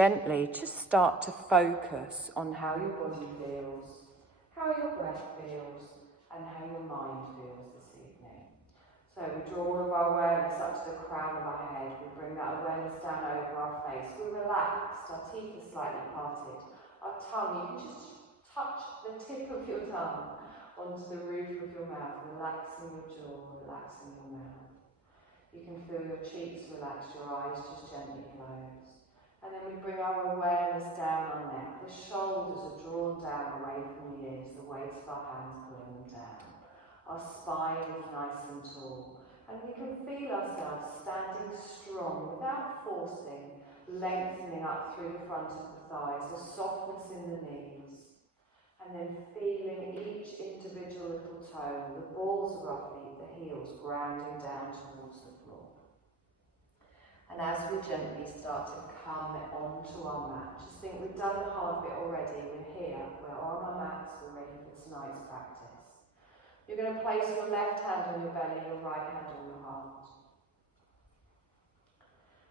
Gently, just start to focus on how your body feels, how your breath feels, and how your mind feels this evening. So we draw all of our awareness up to the crown of our head. We bring that awareness down over our face. We're relaxed, our teeth are slightly parted. Our tongue, you can just touch the tip of your tongue onto the roof of your mouth, relaxing your jaw, relaxing your mouth. You can feel your cheeks relax, your eyes just gently close. And then we bring our awareness down our neck. The shoulders are drawn down away from the ears, the weight of our hands pulling them down. Our spine is nice and tall. And we can feel ourselves standing strong without forcing, lengthening up through the front of the thighs, the softness in the knees. And then feeling each individual little toe, the balls of our feet, the heels grounding down towards the floor. And as we gently start to come onto our mat, just think we've done the hard bit already. We're here, we're on our mats, we're ready for tonight's practice. You're going to place your left hand on your belly, your right hand on your heart.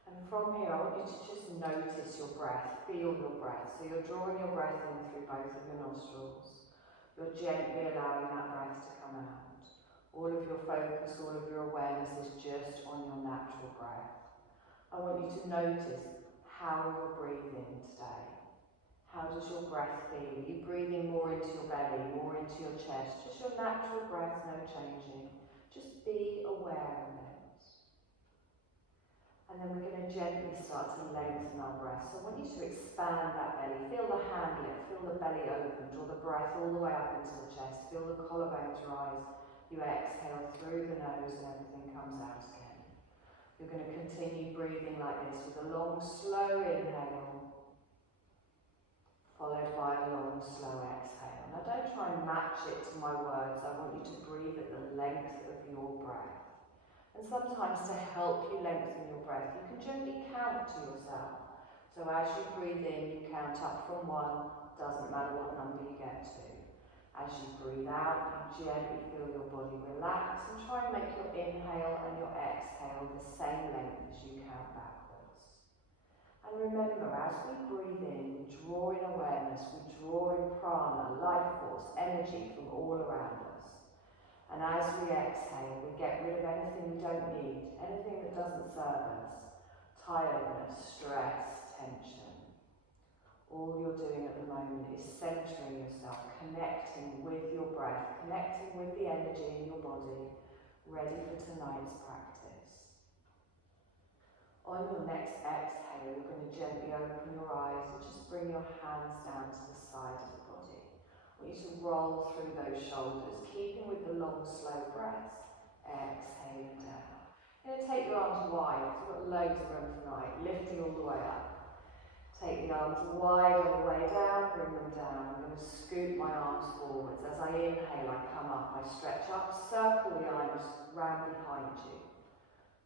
And from here, I want you to just notice your breath, feel your breath. So you're drawing your breath in through both of your nostrils. You're gently allowing that breath to come out. All of your focus, all of your awareness is just on your natural breath. I want you to notice how you're breathing today. How does your breath feel? Are you breathing more into your belly, more into your chest? Just your natural breath, no changing. Just be aware of it. And then we're going to gently start to lengthen our breath. So I want you to expand that belly. Feel the hand lift, feel the belly open. Draw the breath all the way up into the chest. Feel the collarbones rise. You exhale through the nose and everything comes out again. You're going to continue breathing like this with a long, slow inhale, followed by a long, slow exhale. Now don't try and match it to my words. I want you to breathe at the length of your breath. And sometimes to help you lengthen your breath, you can gently count to yourself. So as you breathe in, you count up from 1, doesn't matter what number you get to. As you breathe out, you gently feel your body relax and try and make your inhale and your exhale the same length as you count backwards. And remember, as we breathe in, we draw in awareness, we draw in prana, life force, energy from all around us. And as we exhale, we get rid of anything we don't need, anything that doesn't serve us, tiredness, stress, tension. All you're doing at the moment is centering yourself, connecting with your breath, connecting with the energy in your body, ready for tonight's practice. On your next exhale, you're going to gently open your eyes and just bring your hands down to the side of the body. I want you to roll through those shoulders, keeping with the long, slow breaths. Exhaling down. You're going to take your arms wide, because you've got loads of room tonight, lifting all the way up. Take the arms wide on the way down, bring them down. I'm going to scoop my arms forwards. As I inhale, I come up, I stretch up, circle the arms round behind you.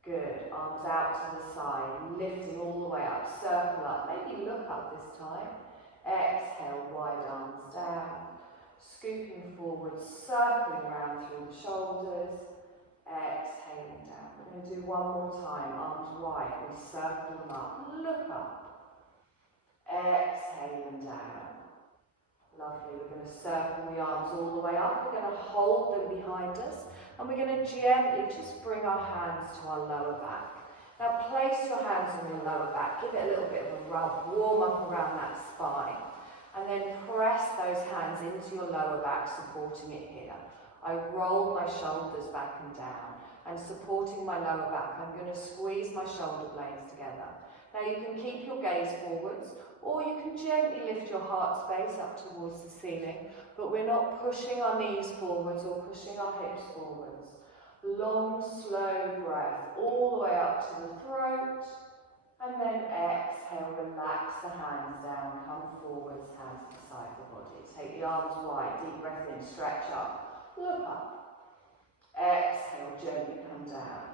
Good, arms out to the side, lifting all the way up, circle up, maybe look up this time. Exhale, wide arms down, scooping forward, circling round through the shoulders, exhaling down. We're going to do one more time, arms wide, we circle them up, look up. Exhale them down. Lovely. We're going to circle the arms all the way up. We're going to hold them behind us. And we're going to gently just bring our hands to our lower back. Now place your hands on your lower back. Give it a little bit of a rub. Warm up around that spine. And then press those hands into your lower back, supporting it here. I roll my shoulders back and down. And supporting my lower back, I'm going to squeeze my shoulder blades together. Now you can keep your gaze forwards, or you can gently lift your heart space up towards the ceiling, but we're not pushing our knees forwards or pushing our hips forwards. Long, slow breath all the way up to the throat, and then exhale, relax the hands down, come forwards, hands to the side of the body. Take the arms wide, deep breath in, stretch up, look up. Exhale, gently come down.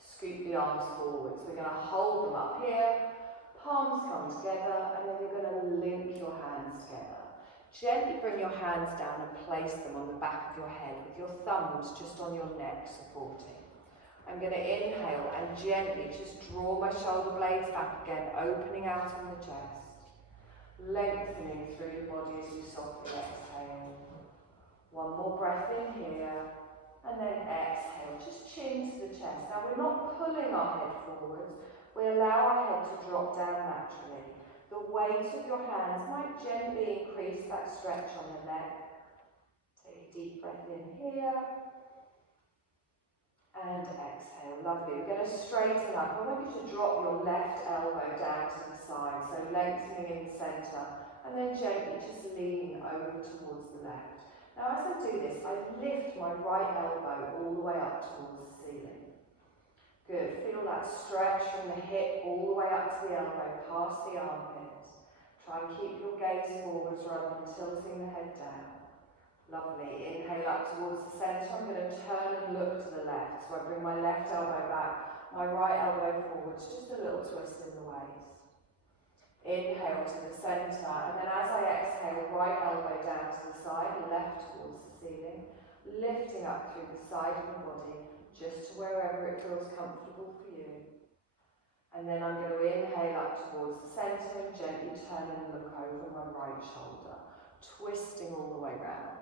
Scoop the arms forwards. We're going to hold them up here, palms come together, and then we're going to link your hands together. Gently bring your hands down and place them on the back of your head with your thumbs just on your neck supporting. I'm going to inhale and gently just draw my shoulder blades back again, opening out on the chest. Lengthening through your body as you softly exhale. One more breath in here, and then exhale. Just chin to the chest. Now we're not pulling our head forwards, we allow our head to drop down naturally. The weight of your hands might gently increase that stretch on the neck. Take a deep breath in here. And exhale, lovely. We're going to straighten up. I want you to drop your left elbow down to the side, so lengthening in the centre, and then gently just leaning over towards the left. Now as I do this, I lift my right elbow all the way up towards the ceiling. Good, feel that stretch from the hip all the way up to the elbow, past the armpits. Try and keep your gaze forwards rather than tilting the head down. Lovely. Inhale up towards the centre. I'm going to turn and look to the left. So I bring my left elbow back, my right elbow forwards, just a little twist in the waist. Inhale to the centre, and then as I exhale, right elbow down to the side, left towards the ceiling, lifting up through the side of the body, just to wherever it feels comfortable for you. And then I'm going to inhale up towards the centre and gently turn and look over my right shoulder, twisting all the way round.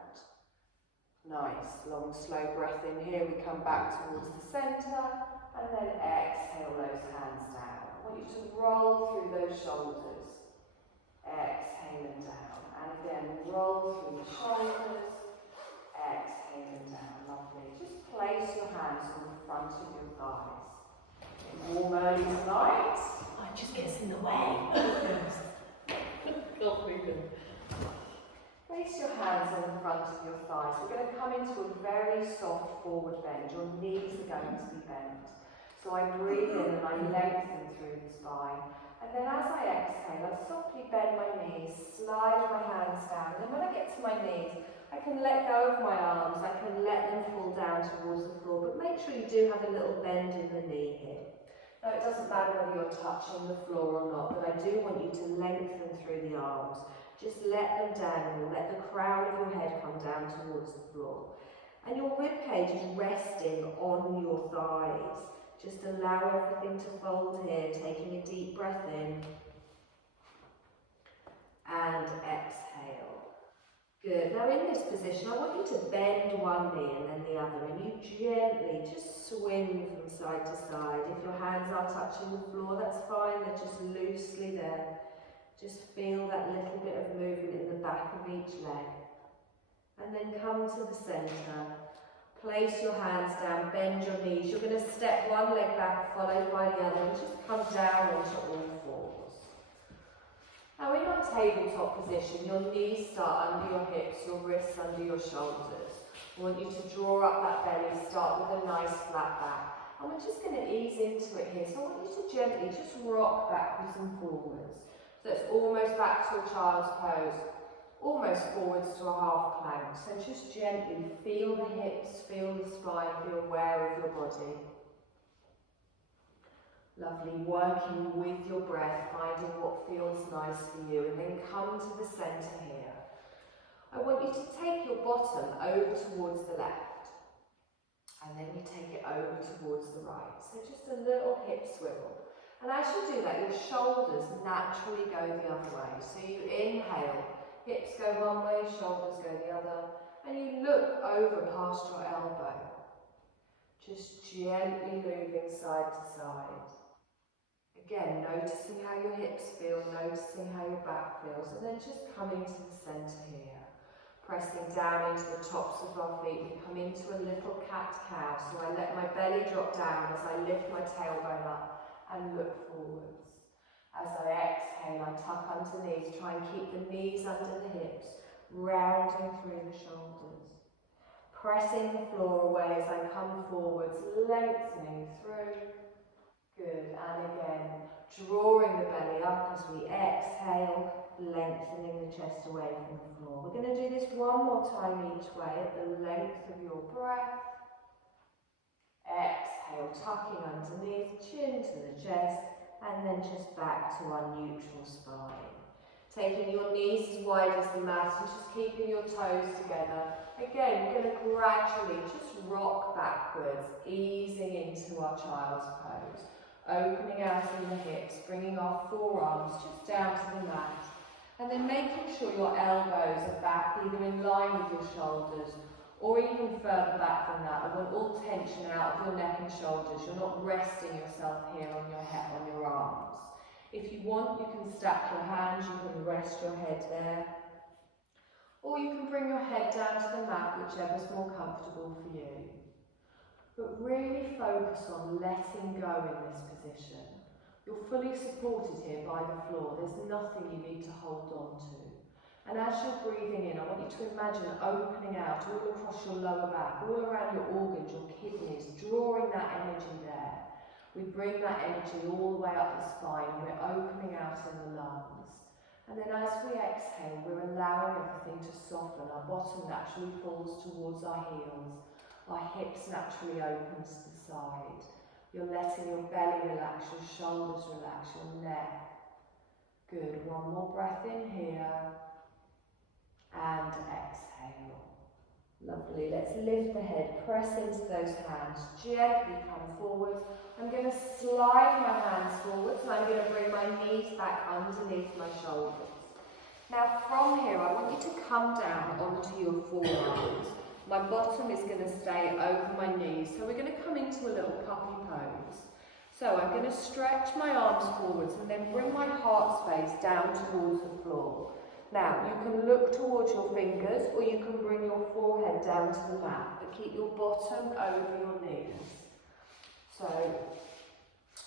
Nice, long, slow breath in here. We come back towards the centre and then exhale those hands down. I want you to roll through those shoulders. Exhaling down. And again, roll through the shoulders. Exhaling down. Lovely. Just place your hands on the front of your thighs. Warm early tonight. Oh, it just gets in the way. God, we can. Place your hands on the front of your thighs. We're going to come into a very soft forward bend. Your knees are going to be bent. So I breathe in and I lengthen through the spine. And then as I exhale, I softly bend my knees, slide my hands down. And then when I get to my knees, I can let go of my arms. I can let them fall down towards the floor. But make sure you do have a little bend in the knee here. Now it doesn't matter whether you're touching the floor or not, but I do want you to lengthen through the arms. Just let them down, let the crown of your head come down towards the floor. And your ribcage is resting on your thighs. Just allow everything to fold here, taking a deep breath in. And exhale. Good. Now in this position, I want you to bend one knee and then the other, and you gently just swing from side to side. If your hands are touching the floor, that's fine, they're just loosely there. Just feel that little bit of movement in the back of each leg. And then come to the centre. Place your hands down, bend your knees. You're going to step one leg back, followed by the other, and just come down onto all fours. Now in your tabletop position, your knees start under your hips, your wrists under your shoulders. I want you to draw up that belly, start with a nice flat back. And we're just going to ease into it here. So I want you to gently just rock backwards and forwards. So it's almost back to a child's pose, almost forwards to a half plank. So just gently feel the hips, feel the spine, be aware of your body. Lovely, working with your breath, finding what feels nice for you, and then come to the centre here. I want you to take your bottom over towards the left, and then you take it over towards the right. So just a little hip swivel. And as you do that, your shoulders naturally go the other way. So you inhale, hips go one way, shoulders go the other, and you look over past your elbow. Just gently moving side to side. Again, noticing how your hips feel, noticing how your back feels, and then just coming to the centre here. Pressing down into the tops of our feet, we come into a little cat-cow. So I let my belly drop down as I lift my tailbone up and look forwards. As I exhale, I tuck underneath, try and keep the knees under the hips, rounding through the shoulders. Pressing the floor away as I come forwards, lengthening through. Good, and again, drawing the belly up as we exhale, lengthening the chest away from the floor. We're going to do this one more time each way at the length of your breath. Exhale, tucking underneath, chin to the chest, and then just back to our neutral spine. Taking your knees as wide as the mat and just keeping your toes together. Again, we're going to gradually just rock backwards, easing into our child's pose. Opening out in the hips, bringing our forearms just down to the mat. And then making sure your elbows are back, either in line with your shoulders or even further back than that. I want all tension out of your neck and shoulders. You're not resting yourself here on your head, on your arms. If you want, you can stack your hands, you can rest your head there. Or you can bring your head down to the mat, whichever's more comfortable for you. But really focus on letting go in this position. You're fully supported here by the floor. There's nothing you need to hold on to. And as you're breathing in, I want you to imagine opening out all across your lower back, all around your organs, your kidneys, drawing that energy there. We bring that energy all the way up the spine and we're opening out in the lungs. And then as we exhale, we're allowing everything to soften. Our bottom naturally falls towards our heels. Our hips naturally open to the side. You're letting your belly relax, your shoulders relax, your neck. Good. One more breath in here. And exhale. Lovely. Let's lift the head, press into those hands, gently come forward. I'm going to slide my hands forwards and I'm going to bring my knees back underneath my shoulders. Now from here, I want you to come down onto your forearms. My bottom is going to stay over my knees, so we're going to come into a little puppy pose. So I'm going to stretch my arms forwards and then bring my heart space down towards the floor. Now, you can look towards your fingers or you can bring your forehead down to the mat, but keep your bottom over your knees. So,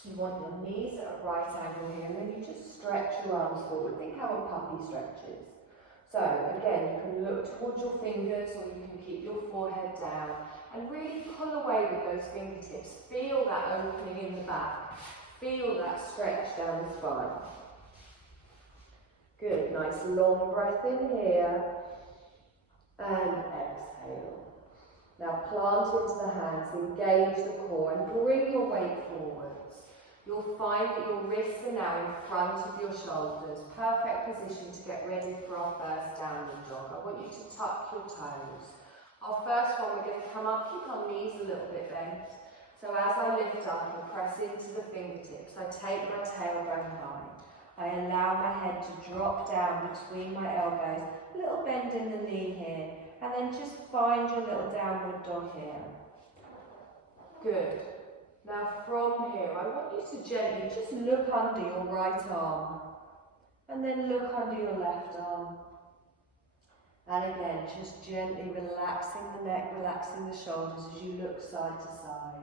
you want your knees at a right angle here, and then you just stretch your arms forward. Think how a puppy stretches. So, again, you can look towards your fingers or you can keep your forehead down and really pull away with those fingertips. Feel that opening in the back. Feel that stretch down the spine. Good, nice long breath in here and exhale. Now plant into the hands, engage the core and bring your weight forwards. You'll find that your wrists are now in front of your shoulders. Perfect position to get ready for our first downward dog. I want you to tuck your toes. Our first one, we're going to come up, keep our knees a little bit bent. So as I lift up and press into the fingertips, I take my tailbone high. I allow my head to drop down between my elbows, a little bend in the knee here, and then just find your little downward dog here. Good. Now from here, I want you to gently just look under your right arm, and then look under your left arm. And again, just gently relaxing the neck, relaxing the shoulders as you look side to side.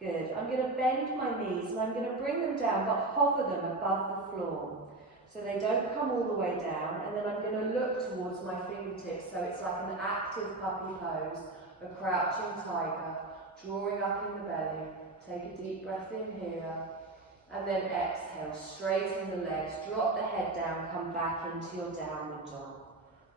Good. I'm going to bend my knees and I'm going to bring them down but hover them above the floor so they don't come all the way down, and then I'm going to look towards my fingertips so it's like an active puppy pose, a crouching tiger, drawing up in the belly. Take a deep breath in here and then exhale, straighten the legs, drop the head down, come back into your downward dog.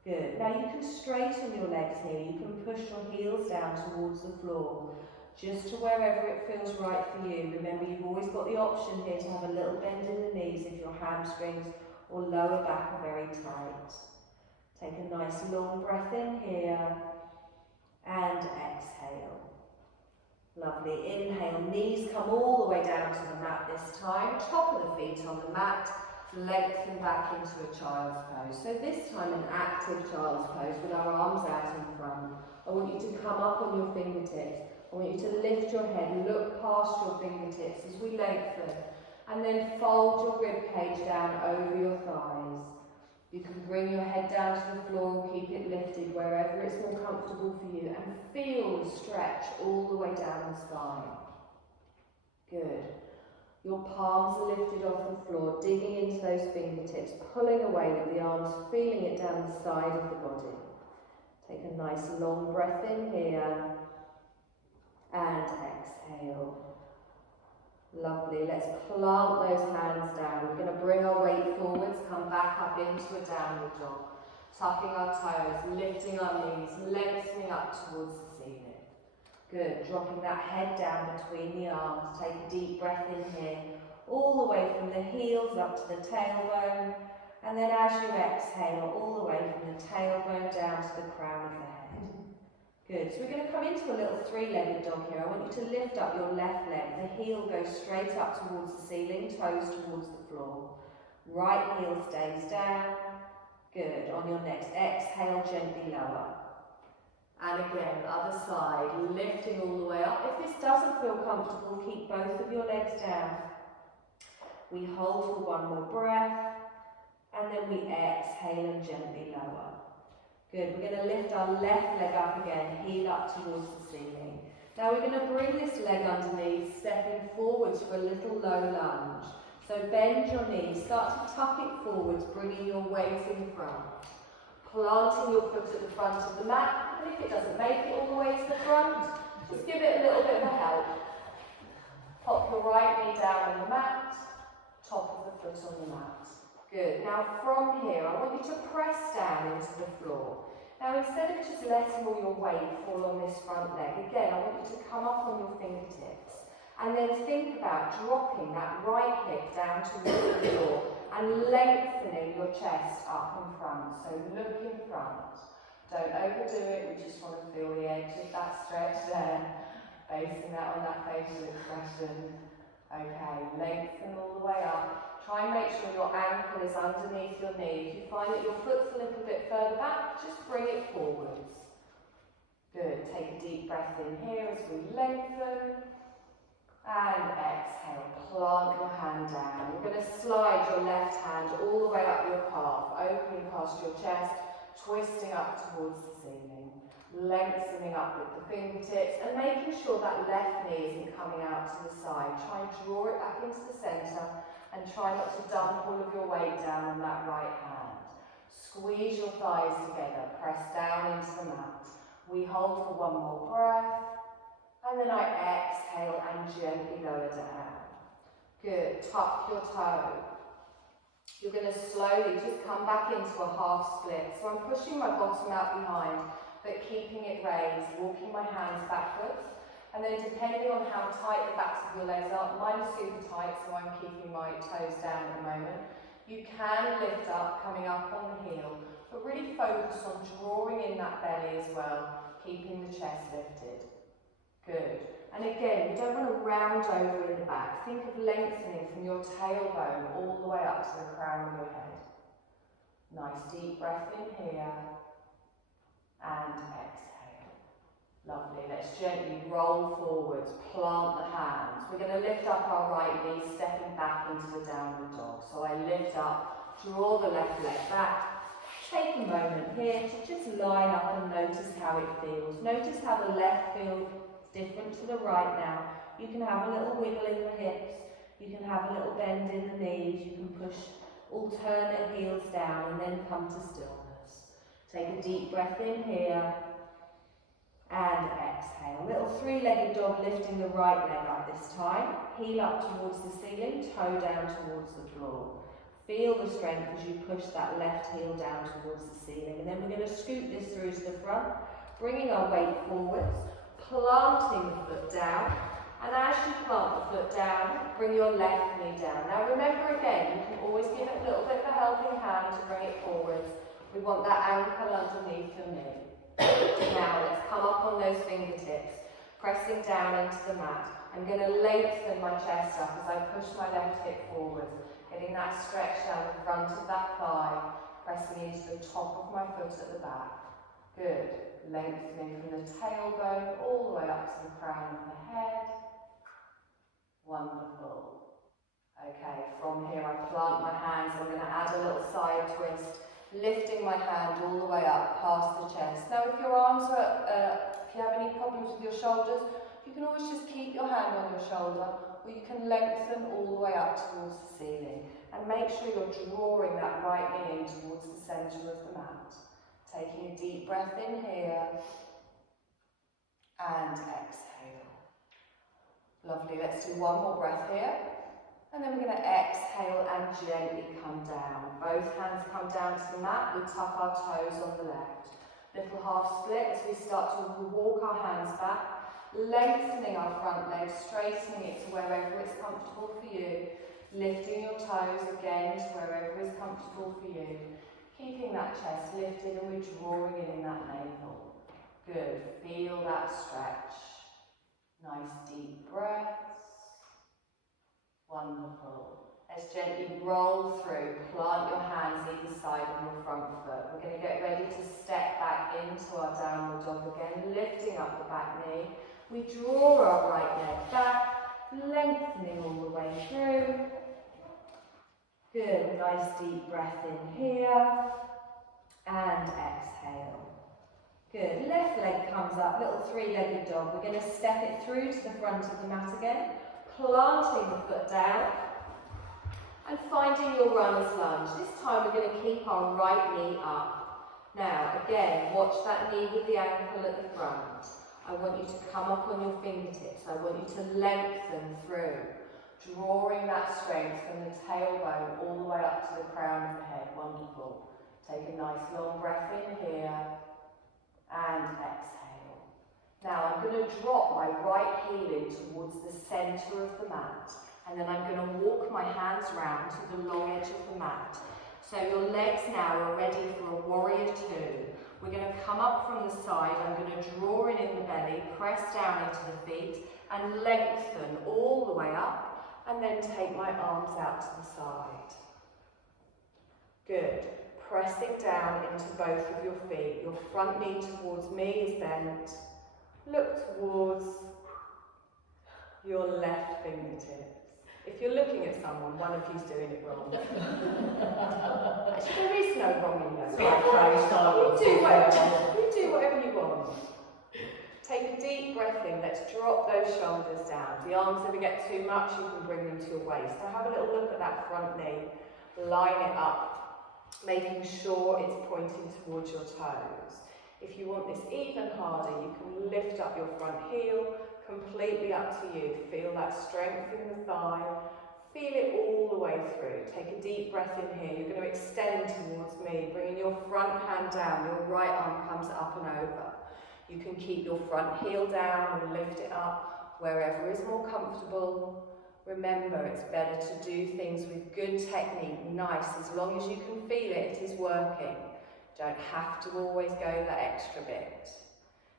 Good. Now you can straighten your legs here, you can push your heels down towards the floor. Just to wherever it feels right for you. Remember, you've always got the option here to have a little bend in the knees if your hamstrings or lower back are very tight. Take a nice long breath in here and exhale. Lovely. Inhale, knees come all the way down to the mat this time. Top of the feet on the mat, lengthen back into a child's pose. So this time an active child's pose with our arms out in front. I want you to come up on your fingertips. I want you to lift your head, look past your fingertips as we lengthen, and then fold your rib cage down over your thighs. You can bring your head down to the floor and keep it lifted wherever it's more comfortable for you, and feel the stretch all the way down the spine. Good. Your palms are lifted off the floor, digging into those fingertips, pulling away with the arms, feeling it down the side of the body. Take a nice long breath in here. And exhale. Lovely. Let's plant those hands down. We're going to bring our weight forwards, come back up into a downward dog. Tucking our toes, lifting our knees, lengthening up towards the ceiling. Good. Dropping that head down between the arms. Take a deep breath in here, all the way from the heels up to the tailbone. And then as you exhale, all the way from the tailbone down to the crown of the head. Good. So we're going to come into a little three-legged dog here. I want you to lift up your left leg. The heel goes straight up towards the ceiling, toes towards the floor. Right heel stays down. Good. On your next exhale, gently lower. And again, other side, lifting all the way up. If this doesn't feel comfortable, keep both of your legs down. We hold for one more breath. And then we exhale and gently lower. Good, we're going to lift our left leg up again, heel up towards the ceiling. Now we're going to bring this leg underneath, stepping forwards for a little low lunge. So bend your knees, start to tuck it forwards, bringing your weight in front. Planting your foot at the front of the mat, and if it doesn't make it all the way to the front, just give it a little bit of a help. Pop your right knee down on the mat, top of the foot on the mat. Good. Now from here, I want you to press down into the floor. Now instead of just letting all your weight fall on this front leg, again, I want you to come up on your fingertips and then think about dropping that right hip down towards the floor and lengthening your chest up in front. So look in front. Don't overdo it. We just want to feel the edge of that stretch there. Basing that on that facial expression. Okay, lengthen all the way up. Try and make sure your ankle is underneath your knee. If you find that your foot's a little bit further back, just bring it forwards. Good. Take a deep breath in here as we lengthen. And exhale. Plant your hand down. You're going to slide your left hand all the way up your calf, opening past your chest, twisting up towards the ceiling. Lengthening up with the fingertips and making sure that left knee isn't coming out to the side. Try and draw it back into the centre and try not to dump all of your weight down on that right hand. Squeeze your thighs together, press down into the mat. We hold for one more breath and then I exhale and gently lower down. Good, tuck your toe. You're going to slowly just come back into a half split. So I'm pushing my bottom out behind but keeping it raised, walking my hands backwards, and then depending on how tight the backs of your legs are, mine are super tight, so I'm keeping my toes down at the moment. You can lift up, coming up on the heel, but really focus on drawing in that belly as well, keeping the chest lifted. Good. And again, you don't want to round over in the back. Think of lengthening from your tailbone all the way up to the crown of your head. Nice deep breath in here. And exhale. Lovely. Let's gently roll forwards, plant the hands. We're going to lift up our right knee, stepping back into the downward dog. So I lift up, draw the left leg back. Take a moment here to just line up and notice how it feels. Notice how the left feels different to the right now. You can have a little wiggle in the hips. You can have a little bend in the knees. You can push alternate heels down and then come to stillness. Take a deep breath in here and exhale. Little three-legged dog, lifting the right leg up this time. Heel up towards the ceiling, toe down towards the floor. Feel the strength as you push that left heel down towards the ceiling. And then we're going to scoot this through to the front, bringing our weight forwards, planting the foot down. And as you plant the foot down, bring your left knee down. Now remember again, you can always give it a little bit of a helping hand to bring it forwards. We want that ankle underneath your knee. Now let's come up on those fingertips, pressing down into the mat. I'm going to lengthen my chest up as I push my left hip forward, getting that stretch down the front of that thigh, pressing into the top of my foot at the back. Good. Lengthening from the tailbone all the way up to the crown of the head. Wonderful. Okay, from here I plant my hands. I'm going to add a little side twist, lifting my hand all the way up past the chest. Now if your arms are, if you have any problems with your shoulders, you can always just keep your hand on your shoulder, or you can lengthen all the way up towards the ceiling. And make sure you're drawing that right knee in towards the centre of the mat. Taking a deep breath in here, and exhale. Lovely, let's do one more breath here. And then we're going to exhale and gently come down. Both hands come down to the mat. We tuck our toes on the left. Little half split as we start to walk our hands back, lengthening our front leg, straightening it to wherever it's comfortable for you. Lifting your toes again to wherever is comfortable for you. that chest lifted and we're drawing in that navel. Good. Feel that stretch. Nice deep breaths. Wonderful. Let's gently roll through. Plant your hands either side of your front foot. We're going to get ready to step back into our downward dog again, lifting up the back knee. We draw our right leg back, lengthening all the way through. Good. Nice deep breath in here. And exhale. Good. Left leg comes up, little three-legged dog. We're going to step it through to the front of the mat again, planting the foot down and finding your runner's lunge. This time we're going to keep our right knee up. Now, again, watch that knee with the ankle at the front. I want you to come up on your fingertips. I want you to lengthen through, drawing that strength from the tailbone all the way up to the crown of the head. Wonderful. Take a nice long breath in here and exhale. Now I'm going to drop my right heel in towards the centre of the mat, and then I'm going to walk my hands round to the long edge of the mat. So your legs now are ready for a warrior two. We're going to come up from the side. I'm going to draw in the belly, press down into the feet and lengthen all the way up, and then take my arms out to the side. Good. Pressing down into both of your feet. Your front knee towards me is bent. Look towards your left fingertips. If you're looking at someone, one of you's doing it wrong. Actually, there is no wrong in those. You do whatever you want. Take a deep breath in. Let's drop those shoulders down. If the arms ever get too much, you can bring them to your waist. So have a little look at that front knee. Line it up, making sure it's pointing towards your toes. If you want this even harder, you can lift up your front heel. Completely up to you. Feel that strength in the thigh. Feel it all the way through. Take a deep breath in here. You're going to extend towards me, bringing your front hand down. Your right arm comes up and over. You can keep your front heel down and lift it up wherever is more comfortable. Remember, it's better to do things with good technique, nice, as long as you can feel it is working. Don't have to always go that extra bit.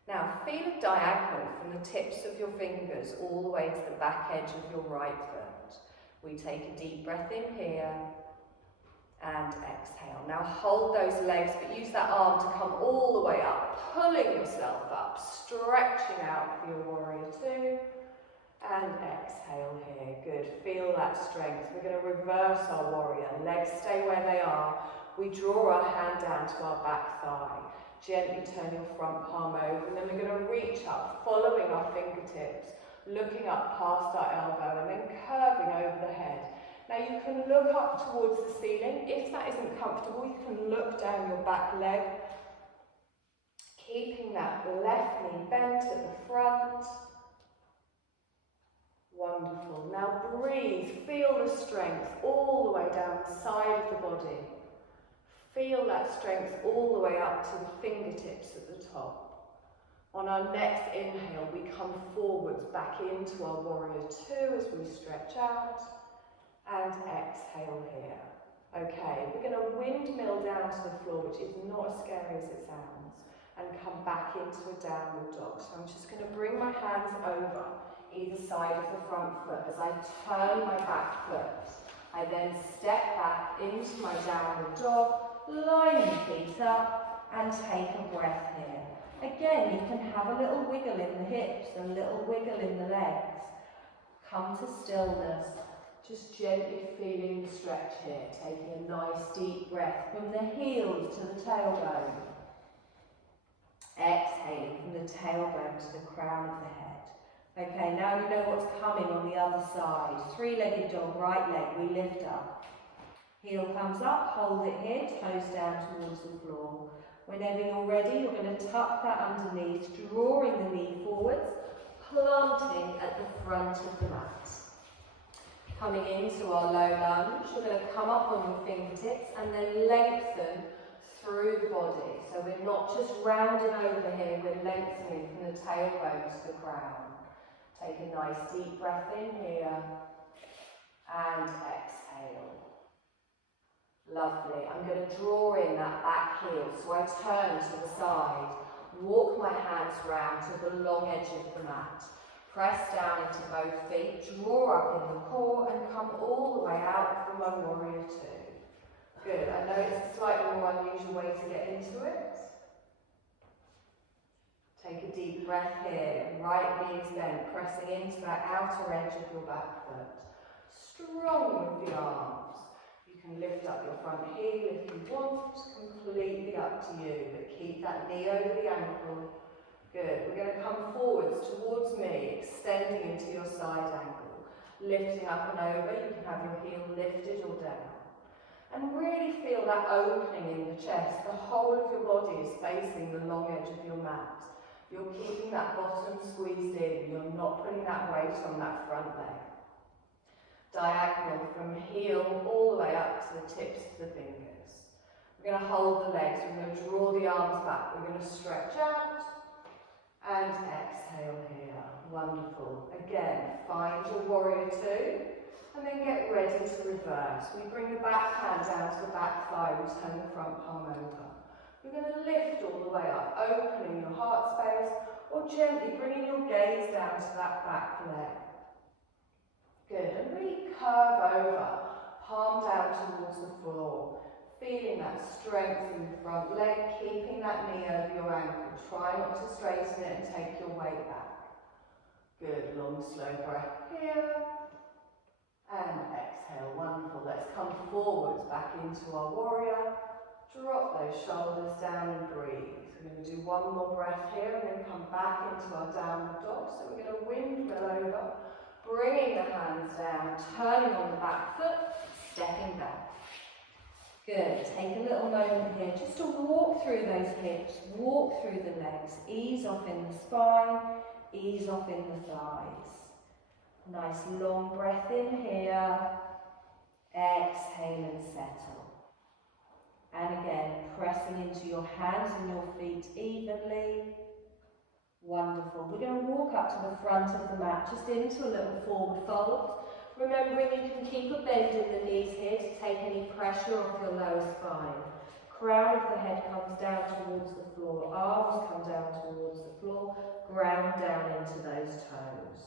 Now, feel a diagonal from the tips of your fingers all the way to the back edge of your right foot. We take a deep breath in here and exhale. Now hold those legs, but use that arm to come all the way up, pulling yourself up, stretching out for your warrior two, and exhale here. Good. Feel that strength. We're going to reverse our warrior. Legs stay where they are. We draw our hand down to our back thigh. Gently turn your front palm over, and then we're going to reach up, following our fingertips, looking up past our elbow, and then curving over the head. Now you can look up towards the ceiling. If that isn't comfortable, you can look down your back leg, keeping that left knee bent at the front. Wonderful. Now breathe. Feel the strength all the way down the side of the body. Feel that strength all the way up to the fingertips at the top. On our next inhale, we come forwards back into our warrior two as we stretch out, and exhale here. Okay, we're going to windmill down to the floor, which is not as scary as it sounds, and come back into a downward dog. So I'm just going to bring my hands over either side of the front foot as I turn my back foot. I then step back into my downward dog, line the feet up and take a breath here. Again, you can have a little wiggle in the hips, a little wiggle in the legs. Come to stillness, just gently feeling the stretch here, taking a nice deep breath from the heels to the tailbone. Exhaling from the tailbone to the crown of the head. Okay, now you know what's coming on the other side. Three-legged dog, right leg, we lift up. Heel comes up, hold it here, toes down towards the floor. Whenever you're ready, you're going to tuck that underneath, drawing the knee forwards, planting at the front of the mat. Coming into our low lunge, we're going to come up on your fingertips and then lengthen through the body. So we're not just rounding over here, we're lengthening from the tailbone to the crown. Take a nice deep breath in here and exhale. Lovely. I'm going to draw in that back heel, so I turn to the side, walk my hands round to the long edge of the mat, press down into both feet, draw up in the core and come all the way out for my warrior two. Good. I know it's a slightly more unusual way to get into it. Take a deep breath here, right knee is bent, pressing into that outer edge of your back foot. Strong with the arms. You can lift up your front heel if you want, completely up to you, but keep that knee over the ankle. Good. We're going to come forwards towards me, extending into your side angle. Lifting up and over, you can have your heel lifted or down. And really feel that opening in the chest. The whole of your body is facing the long edge of your mat. You're keeping that bottom squeezed in. You're not putting that weight on that front leg. Diagonal from heel all the way up to the tips of the fingers. We're going to hold the legs. We're going to draw the arms back. We're going to stretch out and exhale here. Wonderful. Again, find your warrior two and then get ready to reverse. We bring the back hand down to the back thigh. We turn the front palm over. You're going to lift all the way up, opening your heart space, or gently bringing your gaze down to that back leg. Good, and really curve over, palm down towards the floor, feeling that strength in the front leg, keeping that knee over your ankle. Try not to straighten it and take your weight back. Good, long slow breath here, and exhale, wonderful. Let's come forwards, back into our warrior. Drop those shoulders down and breathe. We're going to do one more breath here and then come back into our downward dog. So we're going to windmill over, bringing the hands down, turning on the back foot, stepping back. Good. Take a little moment here just to walk through those hips, walk through the legs, ease off in the spine, ease off in the thighs. Nice long breath in here. Exhale and settle. And again, pressing into your hands and your feet evenly. Wonderful. We're going to walk up to the front of the mat, just into a little forward fold. Remembering you can keep a bend in the knees here to take any pressure off your lower spine. Crown of the head comes down towards the floor, arms come down towards the floor, ground down into those toes.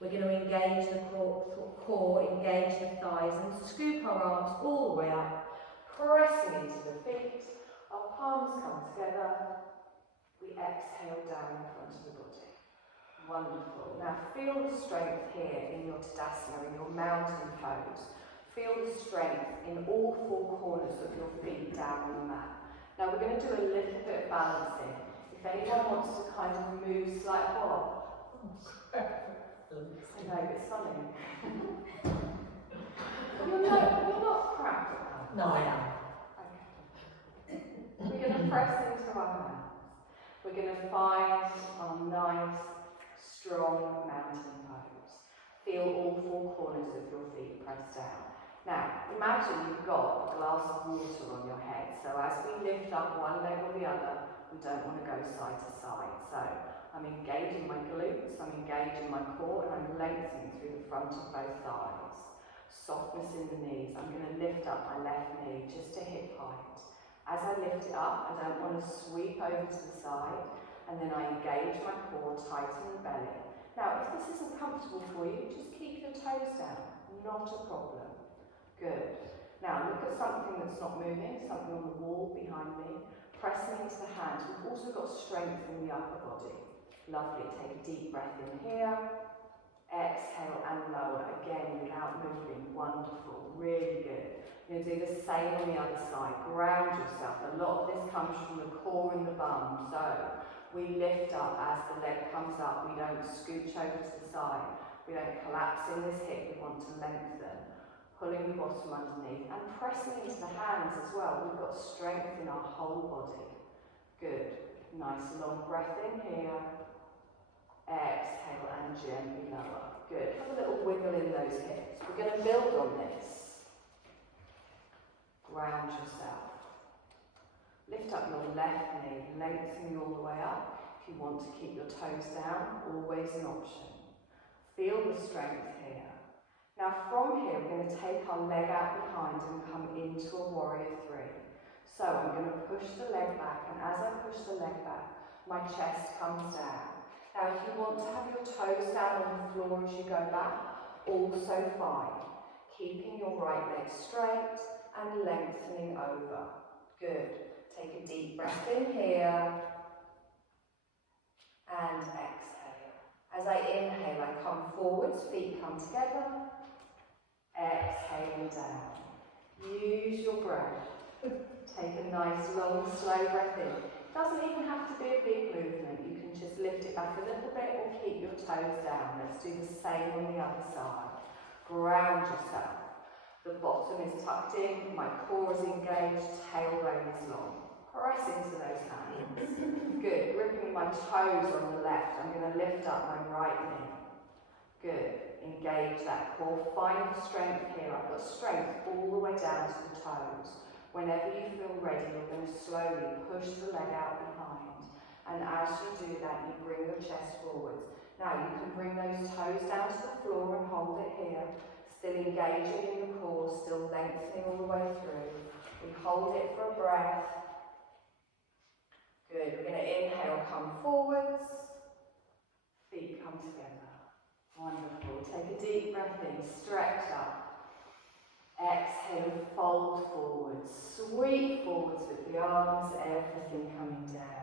We're going to engage the core, engage the thighs, and scoop our arms all the way up. Pressing into the feet, our palms come together, we exhale down in front of the body. Wonderful. Now feel the strength here in your Tadasana, in your mountain pose. Feel the strength in all four corners of your feet down on the mat. Now we're going to do a little bit of balancing. If anyone wants to kind of move slightly, I know it's funny. You're not cracked. No, I am. Okay. We're going to press into our hands. We're going to find our nice, strong mountain pose. Feel all four corners of your feet pressed down. Now, imagine you've got a glass of water on your head. So as we lift up one leg or the other, we don't want to go side to side. So I'm engaging my glutes, I'm engaging my core, and I'm lengthening through the front of both thighs. Softness in the knees. I'm going to lift up my left knee just to hip height. As I lift it up, I don't want to sweep over to the side, and then I engage my core, tighten the belly. Now, if this isn't comfortable for you, just keep your toes down. Not a problem. Good. Now, look at something that's not moving, something on the wall behind me. Pressing into the hands. We've also got strength in the upper body. Lovely. Take a deep breath in here. Exhale and lower, again without moving. Wonderful, really good. You're going to do the same on the other side. Ground yourself. A lot of this comes from the core and the bum. So we lift up as the leg comes up. We don't scooch over to the side. We don't collapse in this hip. We want to lengthen. Pulling the bottom underneath and pressing into the hands as well. We've got strength in our whole body. Good. Nice long breath in here. Exhale and gently lower. Good. Have a little wiggle in those hips. We're going to build on this. Ground yourself. Lift up your left knee, lengthening all the way up. If you want to keep your toes down, always an option. Feel the strength here. Now from here, we're going to take our leg out behind and come into a warrior three. So I'm going to push the leg back, and as I push the leg back, my chest comes down. Now if you want to have your toes down on the floor as you go back, also fine. Keeping your right leg straight and lengthening over. Good. Take a deep breath in here and exhale. As I inhale, I come forwards, feet come together. Exhale down. Use your breath. Take a nice long slow breath in. Doesn't even have to be a big movement. You can just lift it back a little bit or keep your toes down. Let's do the same on the other side. Ground yourself. The bottom is tucked in, my core is engaged, tailbone is long. Press into those hands. Good. Gripping my toes on the left, I'm going to lift up my right knee. Good. Engage that core. Find the strength here. I've got strength all the way down to the toes. Whenever you feel ready, you're going to slowly push the leg out behind. And as you do that, you bring your chest forwards. Now you can bring those toes down to the floor and hold it here. Still engaging in the core, still lengthening all the way through. We hold it for a breath. Good. We're going to inhale, come forwards. Feet come together. Wonderful. Take a deep breath in, stretch up. Exhale, fold forwards. Sweep forwards with the arms, everything coming down.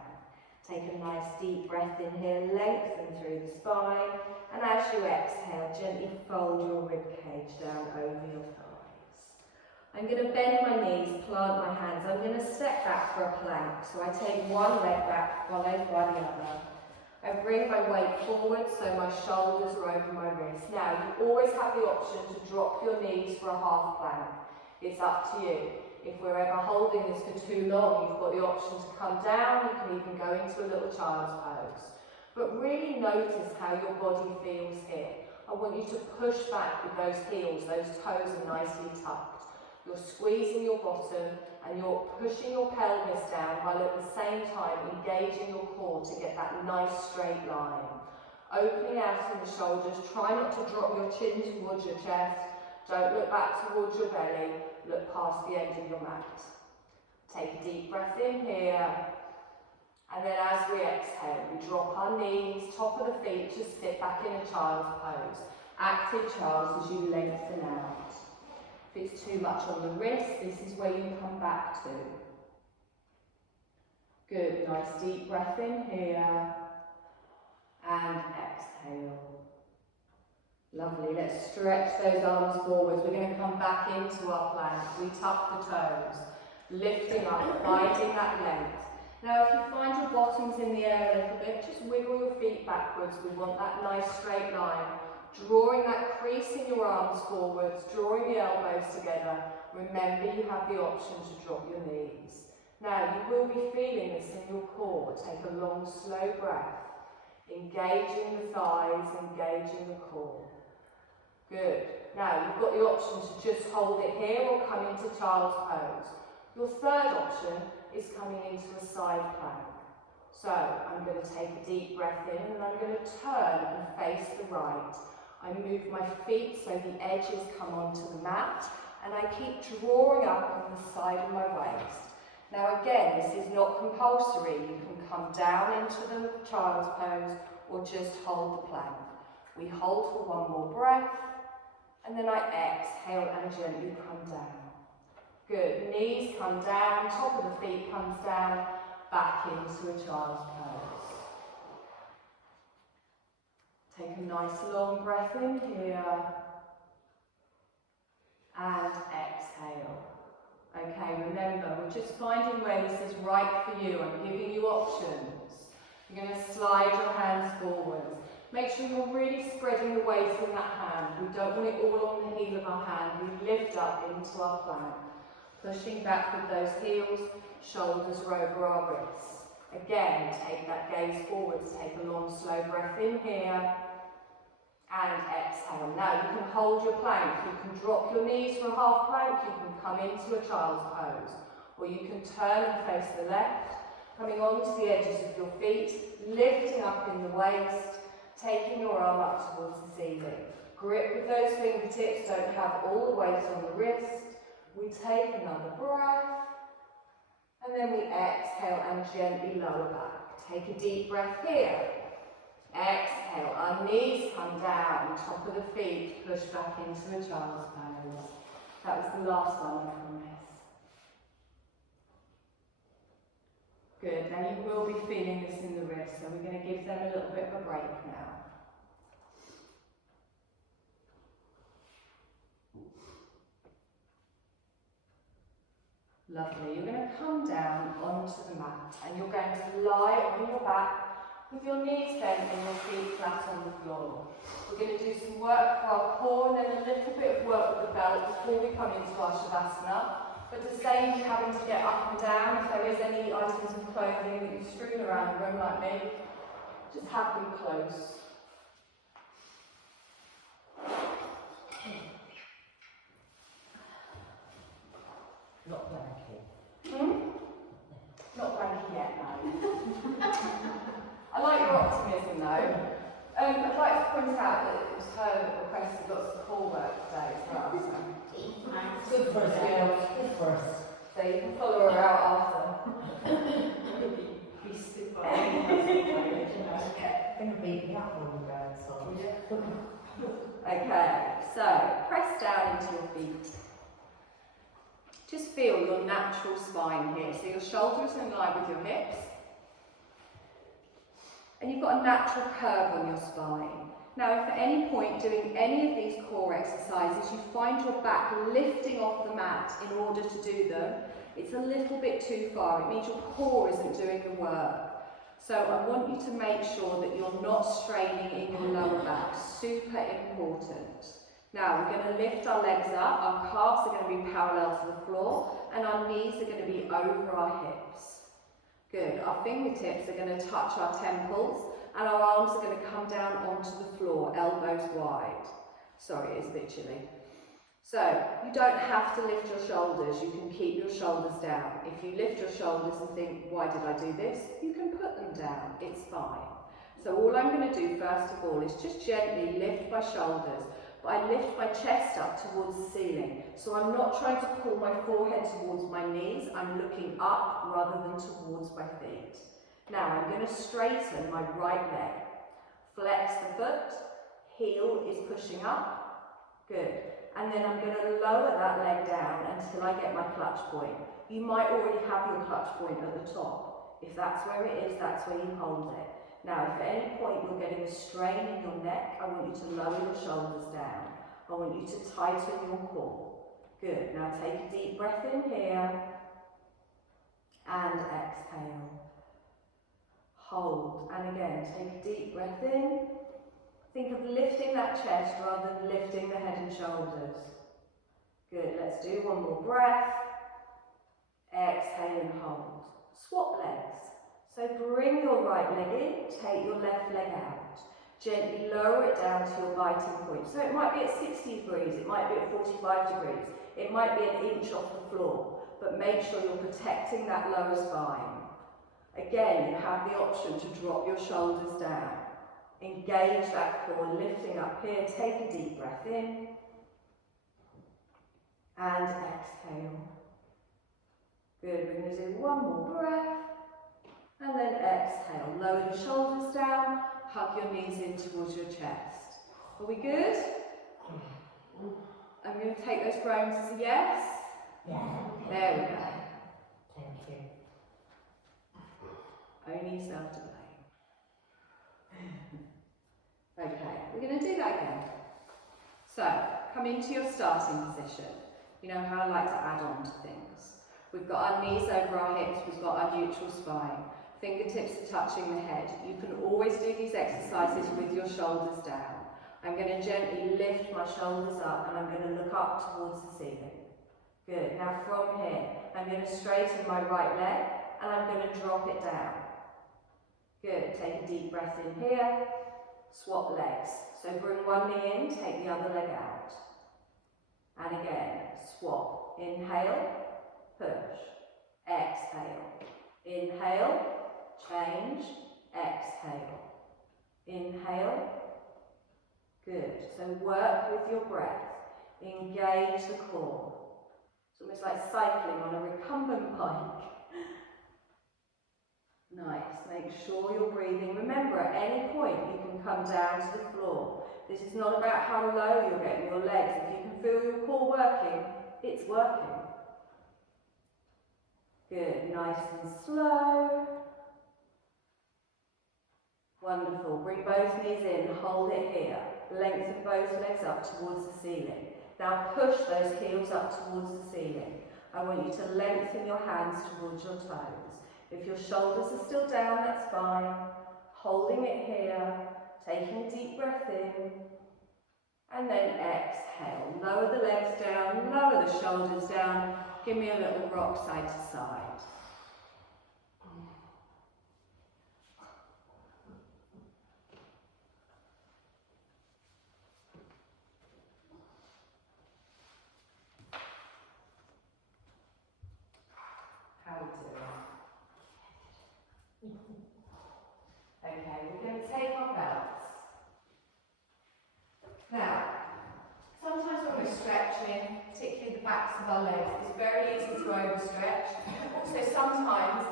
Take a nice deep breath in here, lengthen through the spine, and as you exhale, gently fold your rib cage down over your thighs. I'm going to bend my knees, plant my hands. I'm going to step back for a plank. So I take one leg back, followed by the other. I bring my weight forward so my shoulders are over my wrists. Now, you always have the option to drop your knees for a half plank. It's up to you. If we're ever holding this for too long, you've got the option to come down. You can even go into a little child's pose. But really notice how your body feels here. I want you to push back with those heels. Those toes are nicely tucked. You're squeezing your bottom and you're pushing your pelvis down while at the same time engaging your core to get that nice straight line. Opening out in the shoulders. Try not to drop your chin towards your chest. Don't look back towards your belly. Look past the end of your mat. Take a deep breath in here. And then as we exhale, we drop our knees, top of the feet, just sit back in a child's pose. Active child as you lengthen out. If it's too much on the wrist, this is where you come back to. Good, nice deep breath in here. And exhale. Lovely, let's stretch those arms forwards. We're going to come back into our plank. We tuck the toes, lifting up, finding that length. Now if you find your bottoms in the air a little bit, just wiggle your feet backwards. We want that nice straight line. Drawing that crease in your arms forwards, drawing the elbows together. Remember you have the option to drop your knees. Now you will be feeling this in your core. Take a long slow breath. Engaging the thighs, engaging the core. Good. Now you've got the option to just hold it here or come into child's pose. Your third option is coming into a side plank. So I'm going to take a deep breath in and I'm going to turn and face the right. I move my feet so the edges come onto the mat and I keep drawing up on the side of my waist. Now again, this is not compulsory. You can come down into the child's pose or just hold the plank. We hold for one more breath and then I exhale and gently come down. Good, knees come down, top of the feet comes down, back into a child's pose. Take a nice long breath in here and exhale. Okay, remember, we're just finding where this is right for you. I'm giving you options. You're going to slide your hands forwards. Make sure you're really spreading the weight in that hand. We don't want it all on the heel of our hand. We lift up into our plank. Pushing back with those heels, shoulders are over our wrists. Again, take that gaze forwards. Take a long, slow breath in here. And exhale. Now you can hold your plank. You can drop your knees for a half plank. You can come into a child's pose. Or you can turn and face the left. Coming onto the edges of your feet. Lifting up in the waist. Taking your arm up towards the ceiling. Grip with those fingertips, don't have all the weight on the wrist. We take another breath, and then we exhale and gently lower back. Take a deep breath here. Exhale, our knees come down, top of the feet, push back into a child's pose. That was the last one, I promise. Good, now you will be feeling this in the wrist, so we're going to give them a little bit of a break now. Lovely, you're going to come down onto the mat and you're going to lie on your back with your knees bent and your feet flat on the floor. We're going to do some work for our core and then a little bit of work with the belt before we come into our Shavasana. But the same as having to get up and down, if there is any items of clothing that you've strewn around the room like me, just have them close. Not blanky. Not blanky yet, no. I like your optimism though. I'd like to point out that it was her that requested lots of core work today as well. So. Good for us, girls. Good for us. So you can follow her out after. Be stupid. Going to beat me up on the ground, so. Okay, so press down into your feet. Just feel your natural spine here. So your shoulders are in line with your hips. And you've got a natural curve on your spine. Now, if at any point doing any of these core exercises you find your back lifting off the mat in order to do them, it's a little bit too far. It means your core isn't doing the work. So I want you to make sure that you're not straining in your lower back. Super important. Now, we're going to lift our legs up. Our calves are going to be parallel to the floor, and our knees are going to be over our hips. Good. Our fingertips are going to touch our temples and our arms are going to come down onto the floor, elbows wide. Sorry, it's a bit chilly. So, you don't have to lift your shoulders. You can keep your shoulders down. If you lift your shoulders and think, why did I do this? You can put them down. It's fine. So all I'm going to do first of all is just gently lift my shoulders. But I lift my chest up towards the ceiling. So I'm not trying to pull my forehead towards my knees, I'm looking up rather than towards my feet. Now I'm going to straighten my right leg. Flex the foot, heel is pushing up, good. And then I'm going to lower that leg down until I get my clutch point. You might already have your clutch point at the top. If that's where it is, that's where you hold it. Now, if at any point you're getting a strain in your neck, I want you to lower your shoulders down. I want you to tighten your core. Good. Now take a deep breath in here. And exhale. Hold. And again, take a deep breath in. Think of lifting that chest rather than lifting the head and shoulders. Good. Let's do one more breath. Exhale and hold. Swap legs. So bring your right leg in, take your left leg out. Gently lower it down to your biting point. So it might be at 60 degrees, it might be at 45 degrees, it might be an inch off the floor, but make sure you're protecting that lower spine. Again, you have the option to drop your shoulders down. Engage that core, lifting up here, take a deep breath in. And exhale. Good, we're going to do one more breath. And then exhale, lower the shoulders down, hug your knees in towards your chest. Are we good? I'm going to take those groans as a yes. Yeah. There we go. Thank you. Only yourself to blame. Okay, we're going to do that again. So, come into your starting position. You know how I like to add on to things. We've got our knees over our hips, we've got our neutral spine. Fingertips are touching the head. You can always do these exercises with your shoulders down. I'm going to gently lift my shoulders up and I'm going to look up towards the ceiling. Good. Now from here, I'm going to straighten my right leg and I'm going to drop it down. Good. Take a deep breath in here. Swap legs. So bring one knee in, take the other leg out. And again, swap. Inhale, push. Exhale. Inhale. Change, exhale. Inhale. Good. So work with your breath. Engage the core. It's almost like cycling on a recumbent bike. Nice. Make sure you're breathing. Remember, at any point you can come down to the floor. This is not about how low you're getting your legs. If you can feel your core working, it's working. Good. Nice and slow. Wonderful. Bring both knees in. Hold it here. Lengthen both legs up towards the ceiling. Now push those heels up towards the ceiling. I want you to lengthen your hands towards your toes. If your shoulders are still down, that's fine. Holding it here, taking a deep breath in, and then exhale. Lower the legs down, lower the shoulders down. Give me a little rock side to side. How are we doing? Okay, we're going to take our belts. Now, sometimes when we're stretching, particularly the backs of our legs, it's very easy to overstretch. Also, sometimes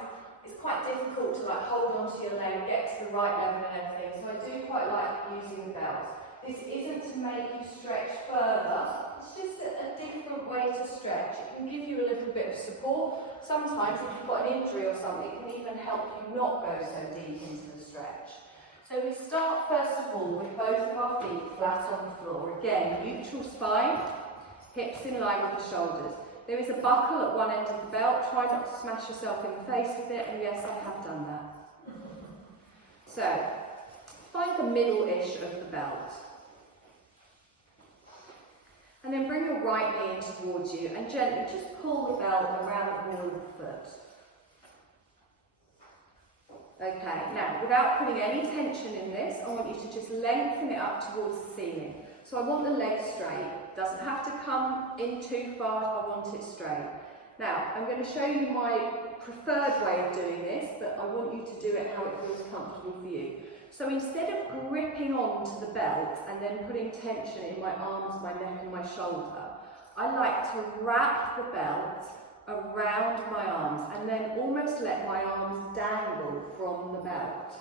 it's quite difficult to hold onto your leg, get to the right level and everything. So I do quite like using the belts. This isn't to make you stretch further. It's just a different way to stretch. It can give you a little bit of support. Sometimes if you've got an injury or something, it can even help you not go so deep into the stretch. So we start first of all with both of our feet flat on the floor. Again, neutral spine, hips in line with the shoulders. There is a buckle at one end of the belt. Try not to smash yourself in the face with it, and yes, I have done that. So, find the middle-ish of the belt. And then bring your right knee in towards you and gently just pull the belt around the middle of the foot. Okay, now without putting any tension in this, I want you to just lengthen it up towards the ceiling. So I want the leg straight. Doesn't have to come in too far, I want it straight. Now, I'm going to show you my preferred way of doing this, but I want you to do it how it feels comfortable for you. So instead of gripping onto the belt and then putting tension in my arms, my neck and my shoulder, I like to wrap the belt around my arms and then almost let my arms dangle from the belt.